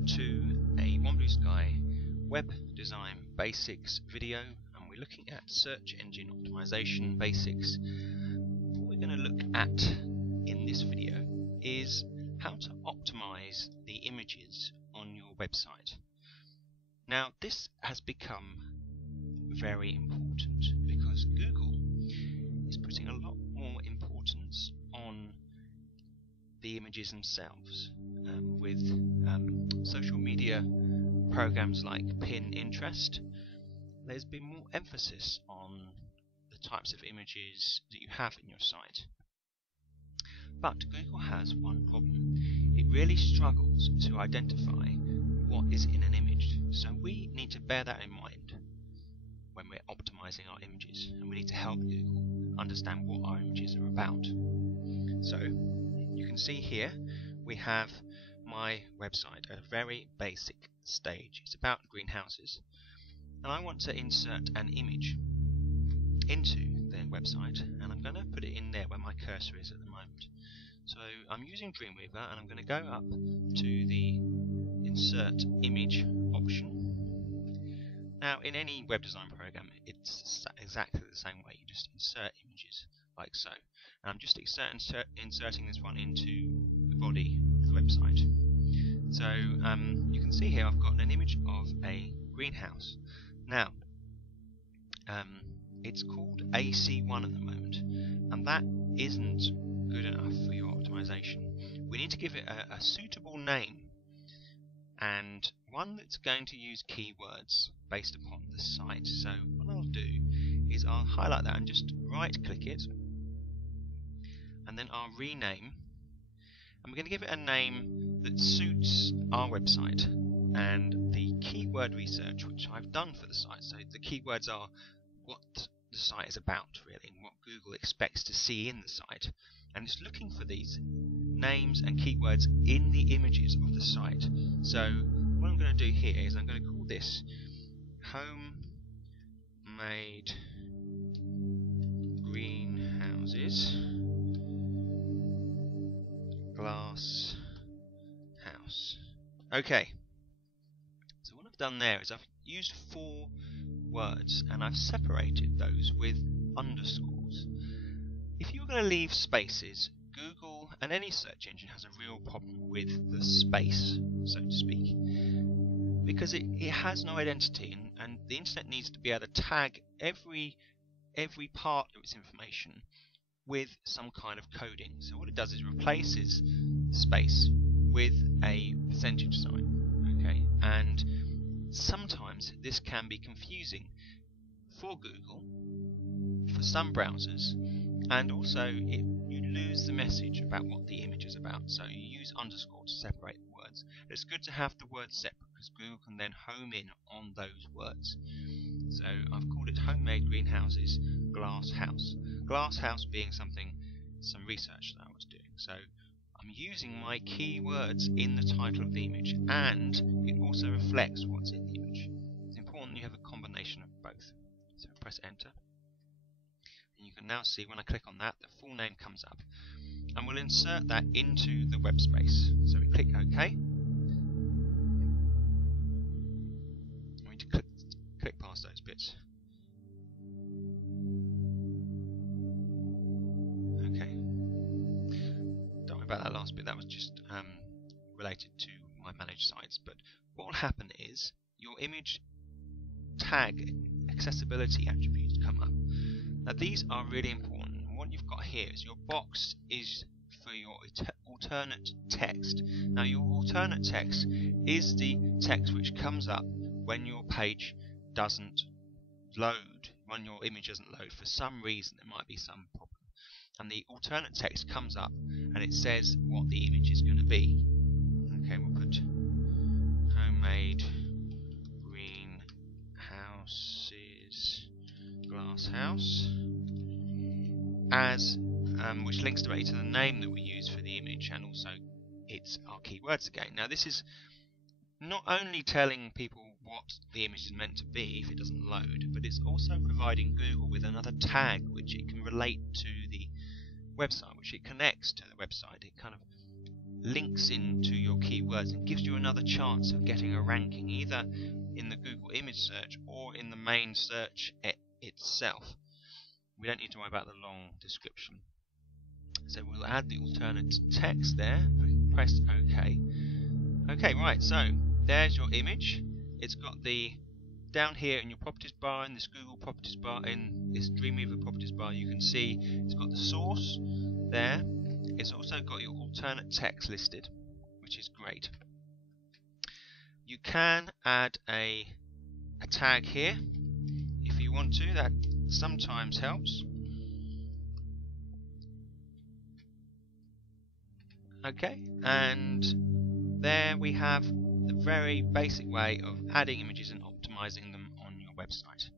welcome to a One Blue Sky web design basics video, and we're looking at search engine optimization basics. What we're going to look at in this video is how to optimize the images on your website. Now this has become very important because Google is putting a lot more importance on the images themselves with social media programs like Pinterest. There's been more emphasis on the types of images that you have in your site. But Google has one problem. It really struggles to identify what is in an image. So we need to bear that in mind when we're optimizing our images, and we need to help Google understand what our images are about. So you can see here we have my website at a very basic stage. It's about greenhouses, and I want to insert an image into their website, and I'm going to put it in there where my cursor is at the moment. So I'm using Dreamweaver, and I'm going to go up to the insert image option. Now in any web design program it's exactly the same way. You just insert images like so. And I'm just inserting this one into the body of the website. So you can see here I've got an image of a greenhouse. Now it's called AC1 at the moment, and that isn't good enough for your optimization. We need to give it a suitable name, and one that's going to use keywords based upon the site. So what I'll do is I'll highlight that and just right click it, and then I'll rename, and we're going to give it a name that suits our website and the keyword research which I've done for the site. So the keywords are what the site is about really, and what Google expects to see in the site, and it's looking for these names and keywords in the images of the site. So what I'm going to do here is I'm going to call this homemade greenhouses glass house. Okay, so what I've done there is I've used 4 words, and I've separated those with underscores. If you're going to leave spaces, Google and any search engine has a real problem with the space, so to speak, because it has no identity, and the internet needs to be able to tag every part of its information with some kind of coding. So what it does is replaces space with a percentage sign. Okay, and sometimes this can be confusing for Google, for some browsers, and also you lose the message about what the image is about. So you use underscore to separate the words. It's good to have the words separate because Google can then home in on those words. So I've called it homemade greenhouses glass house. Glass house being some research that I was doing. So I'm using my keywords in the title of the image, and it also reflects what's in the image. It's important you have a combination of both. So press enter, and you can now see when I click on that, the full name comes up, and we'll insert that into the web space. So we click OK. I need to click past those bits. Okay, don't worry about that last bit, that was just related to my managed sites. But what will happen is your image tag accessibility attributes come up. Now these are really important. What you've got here is your box is for your alternate text. Now your alternate text is the text which comes up when your page doesn't load, when your image doesn't load for some reason. There might be some problem, and the alternate text comes up and it says what the image is going to be. Okay, we'll put homemade greenhouses glass house as which links directly to the name that we use for the image, and also it's our keywords again. Now this is not only telling people what the image is meant to be if it doesn't load, but it's also providing Google with another tag which it can relate to the website, which it connects to the website. It kind of links into your keywords and gives you another chance of getting a ranking, either in the Google image search or in the main search itself. We don't need to worry about the long description. So we'll add the alternate text there, press OK. Okay, right, so there's your image. It's got the, down here in your properties bar, in this Google properties bar, in this Dreamweaver properties bar, you can see it's got the source there. It's also got your alternate text listed, which is great. You can add a tag here if you want to. That sometimes helps. Okay, and there we have the very basic way of adding images and optimizing them on your website.